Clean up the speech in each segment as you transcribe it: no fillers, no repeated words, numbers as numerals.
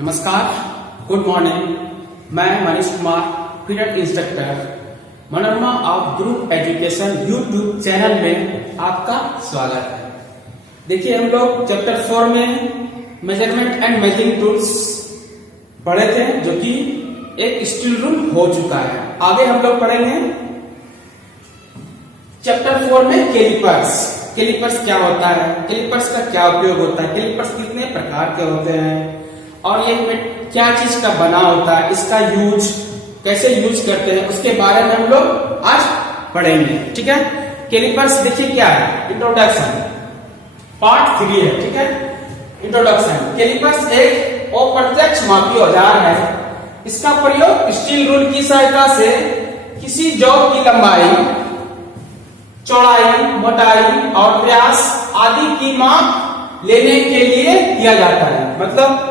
नमस्कार, good morning. मैं Manish Kumar, period instructor, Manorama of group education YouTube channel में आपका स्वागत है। देखिए, हम लोग चैप्टर 4 में मेजरमेंट एंड मेजरिंग टूल्स पढ़े थे, जो कि एक स्टील रूल हो चुका है। आगे हम लोग पढ़ेंगे चैप्टर 4 में कैलिपर्स। कैलिपर्स क्या होता है, कैलिपर्स का क्या उपयोग होता है, कैलिपर्स कितने प्रकार के होते हैं और ये क्या चीज का बना होता है, इसका यूज कैसे यूज करते हैं, उसके बारे में हम लोग आज पढ़ेंगे। ठीक है, कैलिपर्स देखिए क्या है, इंट्रोडक्शन पार्ट 3 है। ठीक है, इंट्रोडक्शन। कैलिपर्स एक अप्रत्यक्ष मापी औजार है। इसका प्रयोग स्टील रूल की सहायता से किसी जॉब की लंबाई, चौड़ाई, मोटाई और व्यास आदि की माप लेने के लिए किया जाता है। मतलब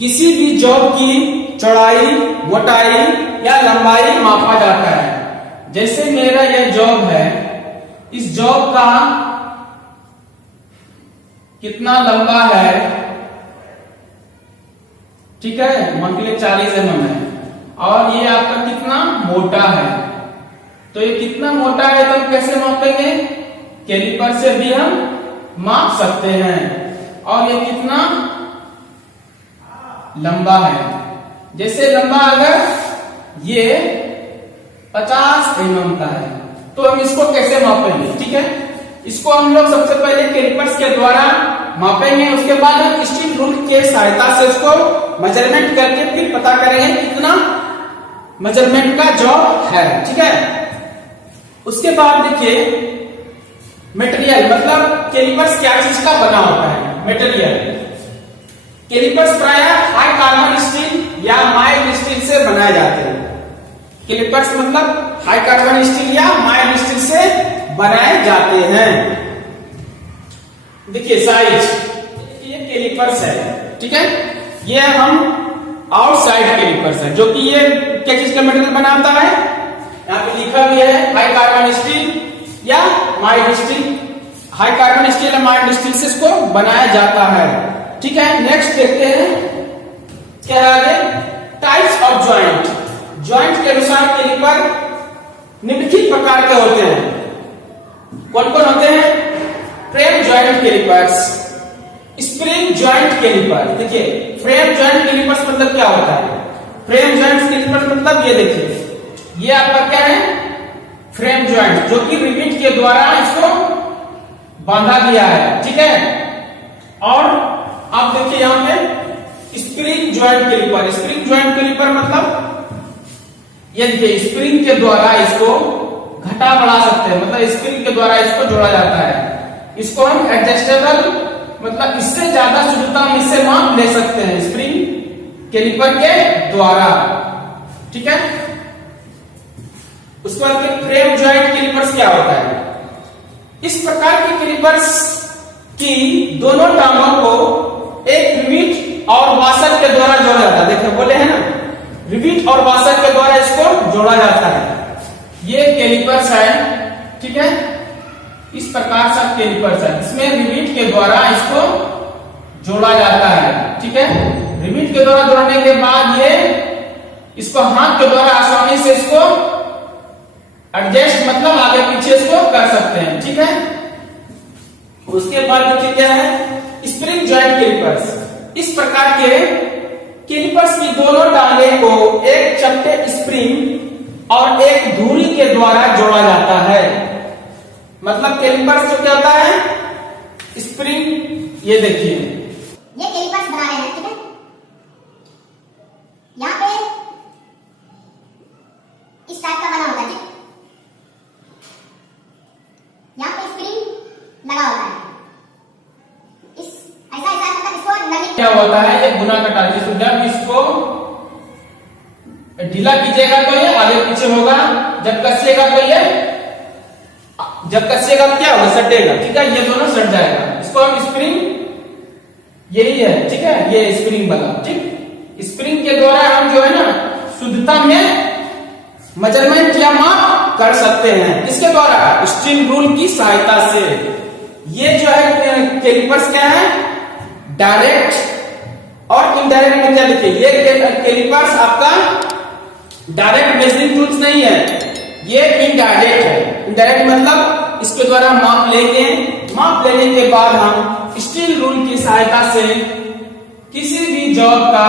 किसी भी जॉब की चौड़ाई, मोटाई या लंबाई मापा जाता है। जैसे मेरा यह जॉब है, इस जॉब का कितना लंबा है, ठीक है, मान लीजिए 40 mm है, और ये आपका कितना मोटा है। तो ये कितना मोटा है तो हम कैसे मापेंगे, कैलिपर से भी हम माप सकते हैं। और ये कितना लंबा है, जैसे लंबा अगर ये 50 mm का है तो हम इसको कैसे मापेंगे। ठीक है, इसको हम लोग सबसे पहले कैलिपर्स के द्वारा मापेंगे, उसके बाद हम स्टील रूल के सहायता से उसको मेजरमेंट करके फिर पता करेंगे कितना मेजरमेंट का जॉब है। ठीक है, उसके बाद देखिए मटेरियल, मतलब कैलिपर्स क्या चीज का बना होता है। मटेरियल, कैलिपर्स प्रायः हाई कार्बन स्टील या माइल्ड स्टील से बनाए जाते हैं। कैलिपर्स मतलब हाई कार्बन स्टील या माइल्ड स्टील से बनाए जाते हैं। देखिए साइज, ये कैलिपर्स है। ठीक है, ये हम आउटसाइड कैलिपर्स है, जो कि ये क्या चीज का मटेरियल बनाता है, यहाँ पे लिखा भी है हाई कार्बन स्टील या mild steel. High carbon steel या माइल्ड स्टील से इसको बनाया जाता है। ठीक है, नेक्स्ट देखते हैं क्या है आगे, टाइप्स ऑफ जॉइंट। जॉइंट के अनुसार कैलिपर निम्नलिखित प्रकार के होते हैं। कौन कौन होते हैं, frame joint calipers, spring joint caliper. देखिए, फ्रेम जॉइंट कैलिपर्स मतलब क्या होता है, फ्रेम जॉइंट कैलिपर्स मतलब ये देखिए, ये आपका क्या है, फ्रेम जॉइंट, जो कि रिवेट के द्वारा इसको बांधा गया है। ठीक है, और आप देखिए यहां पे spring joint caliper. Spring joint caliper मतलब ये देखिए, स्प्रिंग के द्वारा इसको घटा बढ़ा सकते हैं, मतलब स्प्रिंग के द्वारा इसको जोड़ा जाता है। इसको हम एडजस्टेबल, मतलब इससे ज्यादा शुद्धता हम इससे माप ले सकते हैं स्प्रिंग कैलिपर के द्वारा। ठीक है, उसके बाद फ्रेम जॉइंट कैलिपर्स क्या होता है। इस प्रकार के कैलिपर्स की दोनों टांगों को एक रिवेट और वाशर के द्वारा जोड़ा जाता है। देखिए बोले हैं ना, रिवेट और वाशर के द्वारा इसको जोड़ा जाता है। ये कैलिपर्स है। ठीक है, इस प्रकार से कैलिपर्स है, इसमें रिवेट के द्वारा इसको जोड़ा जाता है। ठीक है, रिवेट के द्वारा जोड़ने के बाद ये इसको हाथ के द्वारा आसानी से इसको एडजस्ट, मतलब आगे पीछे इसको कर सकते हैं। ठीक है, उसके बाद देखिए क्या है, स्प्रिंग जॉइंट कैलिपर्स। इस प्रकार के कैलिपर्स की दोनों टांगे को एक चपटे स्प्रिंग और एक धुरी के द्वारा जोड़ा जाता है। मतलब कैलिपर्स जो क्या होता है, स्प्रिंग, ये देखिए ये कैलिपर्स बना रहे हैं। ठीक है, यहाँ पे इस टाइप का बना होता है। यहाँ पे स्प्रिंग लगा होता है, इस ऐसा ऐसा, मतलब इसको नमी क्या होता है, ये गुना कटा, जिसको जब इसको ढीला कीजिएगा तो ये आगे पीछे होगा, जब कसिएगा तो ये, जब कसिएगा तो क्या होगा, सटेगा। ठीक है, ये दोनों सट जाएगा। इसको हम स्प्रिंग, यही है। ठीक है, ये स्प्रिंग वाला। ठीक, स्प्रिंग के द्वारा हम जो है ना शुद्धता में मेजरमेंट या माप कर सकते हैं। किसके द्वारा, स्टील रूल की सहायता से। ये जो है कैलिपर्स क्या है, डायरेक्ट और इनडायरेक्ट में क्या लिखिए, ये कैलिपर्स आपका डायरेक्ट मेजरिंग टूल्स नहीं है, ये इनडायरेक्ट है। इनडायरेक्ट मतलब इसके द्वारा माप लेंगे, माप लेने के बाद हम स्टील रूल की सहायता से किसी भी जॉब का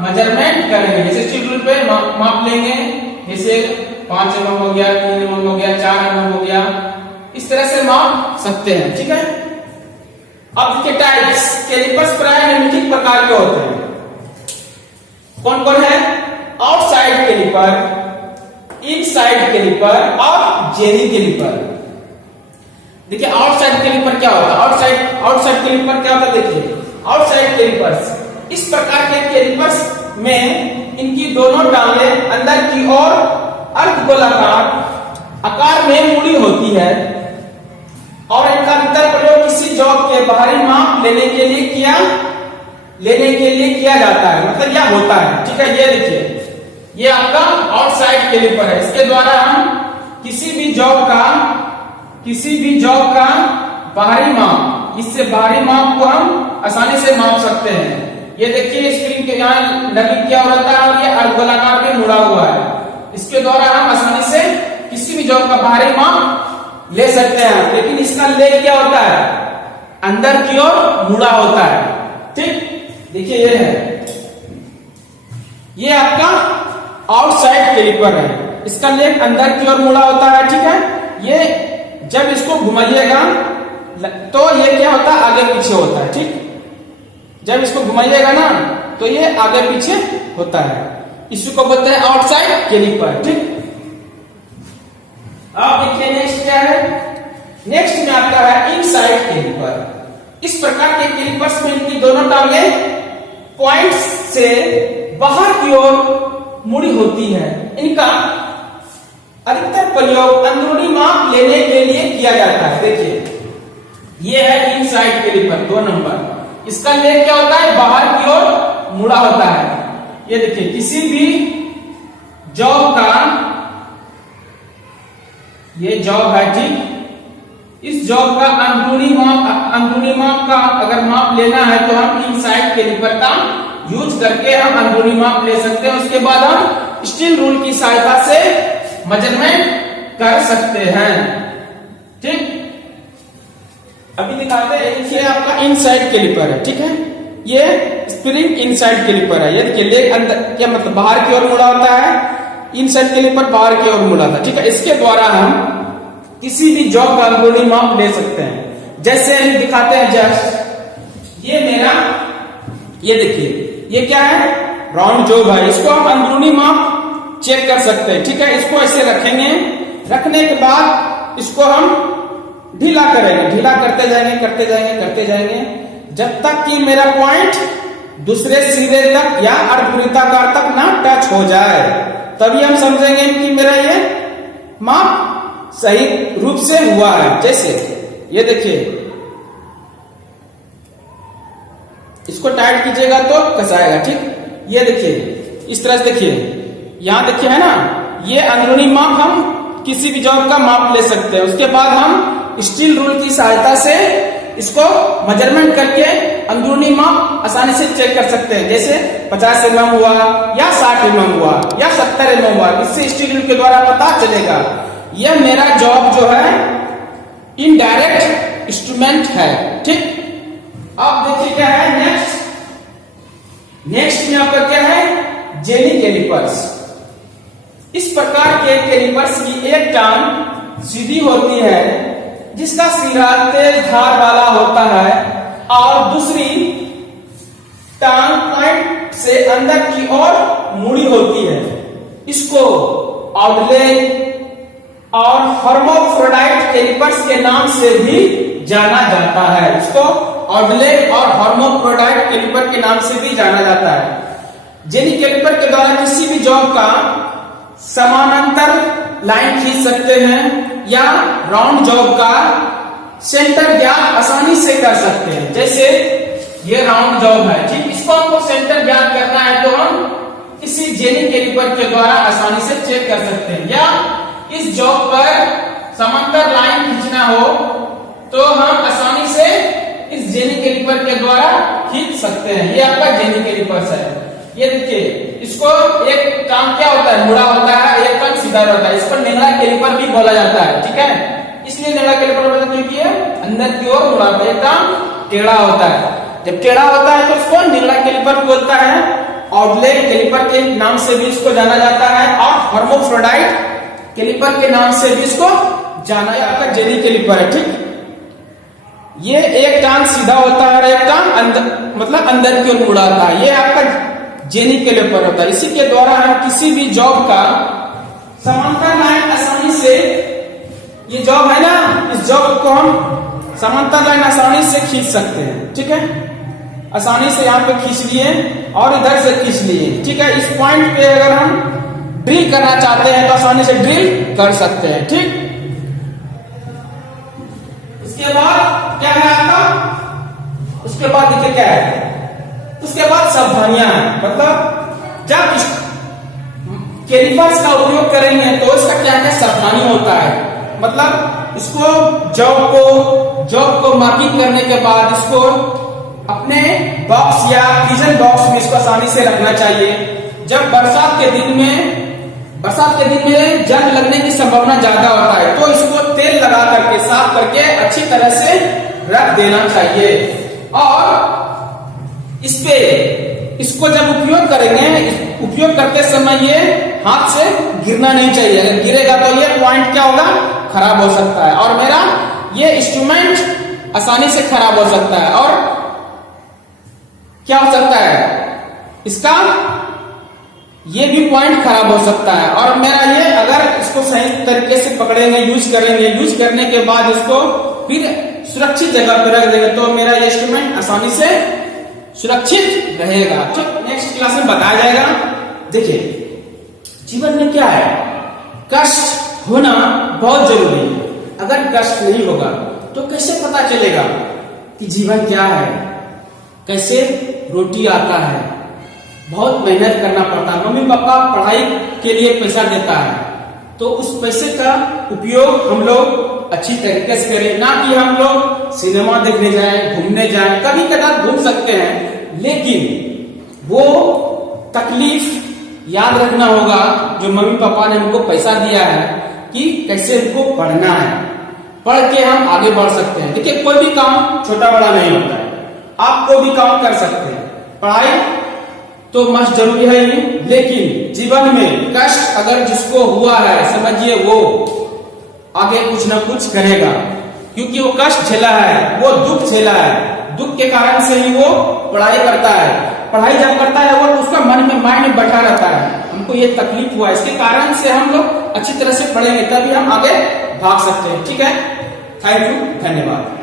मेजरमेंट करेंगे। जैसे स्टील रूल पे माप लेंगे, जैसे 5 mm हो गया, 3 mm हो गया, 4 mm हो गया, इस तरह से माप सकते हैं। ठीक है। अब देखिए टाइप्स, कैलिपर्स प्राय निम्नलिखित प्रकार के होते हैं। कौन कौन है? आउटसाइड कैलिपर, इनसाइड कैलिपर और जेनी कैलिपर। देखिए आउटसाइड कैलिपर क्या होता है? आउटसाइड कैलिपर क्या होता है? देखिए आउटसाइड कैलिपर्स, इस प्रकार के कैलिपर्स में इनकी दोनों टांगें अंदर की ओर अर्धगोलाकार आकार में मुड़ी होती है और इनका अंतर प्रयोग किसी जॉब के बाहरी माप लेने के लिए किया जाता है, मतलब यह होता है। ठीक है। ये देखिए, ये आपका आउटसाइड कैलिपर है। इसके द्वारा हम किसी भी जॉब का बाहरी माप, इससे बाहरी माप को हम आसानी से माप सकते हैं। ये देखिए स्प्रिंग के यहाँ नली क्या हो रहा है और ये अर्धगोलाकार में मुड़ा हुआ है। इसके द्वारा हम आसानी से किसी भी जॉब का बाहरी माप ले सकते हैं, लेकिन इसका लेग क्या होता है? अंदर की ओर मुड़ा होता है। ठीक, देखिए ये है, ये आपका आउटसाइड कैलिपर है, इसका लेग अंदर की ओर मुड़ा होता है। ठीक है। ये जब इसको घुमाइएगा तो ये क्या होता है? आगे पीछे होता है। ठीक, जब इसको घुमाइएगा ना तो ये आगे पीछे होता है, इसी को बोलते हैं आउटसाइड कैलिपर। ठीक। अब देखिए नेक्स्ट क्या है? नेक्स्ट में आपका है इनसाइड कैलिपर। इस प्रकार के कैलिपर्स में इनकी दोनों टांगें पॉइंट्स से बाहर की ओर मुड़ी होती है। इनका अधिकतर प्रयोग अंदरूनी माप लेने के लिए किया जाता है। देखिए ये है इनसाइड कैलिपर 2 नंबर, इसका लेग क्या होता है? बाहर की ओर मुड़ा होता है। ये देखिए किसी भी जॉब का, ये जॉब है। ठीक, इस जॉब का अंदरूनी माप का अगर माप लेना है तो हम इनसाइड कैलिपर का यूज करके हम अंदरूनी माप ले सकते हैं। उसके बाद हम स्टील रूल की सहायता से मेजरमेंट कर सकते हैं। ठीक, अभी दिखाते हैं। देखिए आपका इनसाइड कैलिपर है। ठीक है, ये स्प्रिंग इनसाइड कैलिपर है। ये देखिए लेग अंदर, क्या मतलब बाहर की ओर मुड़ा होता है, इनसाइड कैलिपर बाहर की ओर मुड़ा था। ठीक है, इसके द्वारा हम किसी भी जॉब का अंदरूनी माप ले सकते हैं। जैसे हम दिखाते हैं, जस्ट ये मेरा, ये देखिए ये क्या है? राउंड जॉब है, इसको हम अंदरूनी माप चेक कर सकते हैं। ठीक है, इसको ऐसे रखेंगे, रखने के बाद इसको हम ढीला करेंगे, ढीला करते जाएंगे जब तक कि मेरा पॉइंट दूसरे सिरे तक या अर्धवृत्ताकार तक ना टच हो जाए, तभी हम समझेंगे कि मेरा ये माप सही रूप से हुआ है। जैसे ये देखिए, इसको टाइट कीजिएगा तो कसाएगा। ठीक, ये देखिए इस तरह से देखिए, यहां देखिए है ना, ये अंदरूनी माप हम किसी भी जॉब का माप ले सकते हैं। उसके बाद हम स्टील रूल की सहायता से इसको मेजरमेंट करके अंदरूनी माप आसानी से चेक कर सकते हैं। जैसे 50 mm हुआ या 60 mm हुआ या 70 mm हुआ, इससे स्टील रूल के द्वारा पता चलेगा यह मेरा जॉब जो है इनडायरेक्ट इंस्ट्रूमेंट है। ठीक, अब देखिए क्या है नेक्स्ट में आपका क्या है? Jenny calipers. इस प्रकार के कैलिपर्स की एक टांग सीधी होती है जिसका सिरा तेज धार वाला होता है और दूसरी टांग पॉइंट से अंदर की ओर मुड़ी होती है। इसको आउटलेट और हर्मोफ्रोडाइट कैलिपर्स के नाम से भी जाना जाता है। इसको आउटलेट और हर्मोफ्रोडाइट कैलिपर के नाम से भी जाना जाता है। जेनी कैलिपर के द्वारा किसी भी जॉब का समानांतर लाइन खींच सकते हैं या राउंड जॉब का सेंटर ज्ञात आसानी से कर सकते हैं। जैसे ये राउंड जॉब है। ठीक, इसको हमको सेंटर ज्ञात करना है तो हम इसी जेनी कैलिपर के द्वारा आसानी से चेक कर सकते हैं। या इस जॉब पर समांतर लाइन खींचना हो तो हम आसानी से इस जेनी कैलिपर के द्वारा खींच सकते हैं। ये आपका जेनी कैलिपर्स है। ये देखिए, इसको एक टांग क्या होता है, मुड़ा होता है, एक टांग सीधा होता है। इस पर निगड़ा कैलिपर भी बोला जाता है, ठीक है। इसलिए निगड़ा कैलिपर बोला जाता है कि अंदर की ओर मुड़ा होता है, एक टांग टेढ़ा होता है। जब टेढ़ा होता है तो इसको निगड़ा कैलिपर बोलता है। आउटले कैलिपर के नाम से भी इसको जाना जाता है और हर्माफ्रोडाइट कैलिपर के नाम से भी इसको जाना जाता है। जेनी कैलिपर है, ठीक। ये एक टांग सीधा होता है और एक टांग अंदर, मतलब अंदर की ओर मुड़ा होता है। ये आपका जेनी कैलिपर होता है। इसी के द्वारा हम किसी भी जॉब का समांतर लाइन आसानी से, ये जॉब है ना, इस जॉब को हम समांतर लाइन आसानी से खींच सकते हैं, ठीक है। आसानी से यहाँ पे खींच लिए और इधर से खींच लिए, ठीक है। इस पॉइंट पे अगर हम ड्रिल करना चाहते हैं तो आसानी से ड्रिल कर सकते हैं, ठीक। उसके बाद क्या है आपका, उसके बाद देखिए क्या है, उसके बाद सावधानियां हैं। मतलब जब इस कैलिपर्स का उपयोग करेंगे तो इसका क्या क्या सावधानी होता है। मतलब इसको जॉब को मार्किंग करने के बाद इसको अपने बॉक्स या फ्रीजर बॉक्स में इसको आसानी से रखना चाहिए। जब बरसात के दिन में जंग लगने की संभावना ज्यादा होता है तो इसको तेल लगा करके साफ करके अच्छी तरह से रख देना चाहिए। और इसको जब उपयोग करेंगे, उपयोग करते समय ये हाथ से गिरना नहीं चाहिए। अगर गिरेगा तो ये पॉइंट क्या होगा, खराब हो सकता है और मेरा ये इंस्ट्रूमेंट आसानी से खराब हो सकता है। और क्या हो सकता है, इसका ये भी पॉइंट खराब हो सकता है। और मेरा ये, अगर इसको सही तरीके से पकड़ेंगे, यूज करेंगे, यूज करने के बाद इसको फिर सुरक्षित जगह पर रख देंगे तो मेरा ये इंस्ट्रूमेंट आसानी से सुरक्षित रहेगा। तो नेक्स्ट क्लास में बताया जाएगा। देखिए, जीवन में क्या है, कष्ट होना बहुत जरूरी है। अगर कष्ट नहीं होगा तो कैसे पता चलेगा कि जीवन क्या है, कैसे रोटी आता है। बहुत मेहनत करना पड़ता है। मम्मी पापा पढ़ाई के लिए पैसा देता है तो उस पैसे का उपयोग हम लोग अच्छी तरीके से करें, ना कि हम लोग सिनेमा देखने जाएं, घूमने जाएं। कभी कभार घूम सकते हैं, लेकिन वो तकलीफ याद रखना होगा जो मम्मी पापा ने हमको पैसा दिया है कि कैसे हमको पढ़ना है, पढ़ के हम आगे बढ़ सकते हैं। देखिए, कोई भी काम छोटा बड़ा नहीं होता है, आप कोई भी काम कर सकते हैं। पढ़ाई तो मस्ट जरूरी है ही, लेकिन जीवन में कष्ट अगर जिसको हुआ है, समझिए वो आगे कुछ ना कुछ करेगा, क्योंकि वो कष्ट झेला है, वो दुख झेला है। दुख के कारण से ही वो पढ़ाई करता है। पढ़ाई जब करता है वो, उसका मन में माइंड में बैठा रहता है, हमको ये तकलीफ हुआ, इसके कारण से हम लोग अच्छी तरह से पढ़ेंगे तभी हम आगे भाग सकते हैं, ठीक है। थैंक यू, धन्यवाद।